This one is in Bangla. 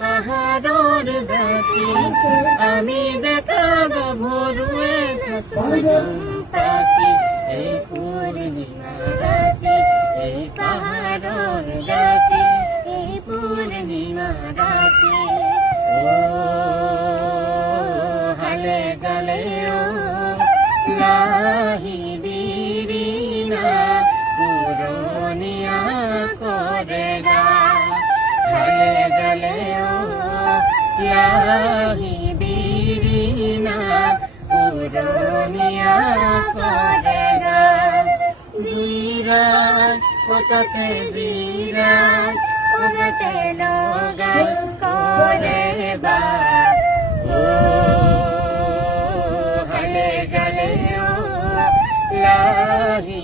পাহাড়ের দাঁতে আমি দেখাব ভোরুয়ে পাখি এই পূর্ণিমা রাতে এই পাহাড়ের দাঁতে এই পূর্ণিমা রাতে ও হালে গলে ও লাহি বিরিনা পুরনিয়া করে গা হালে গলে ও লাহি বিরিনা পুরনিয়া করে গা জিরা কোটাতে জিরা কোটাতে লগা করে বা ও হালে গলে ও লাহি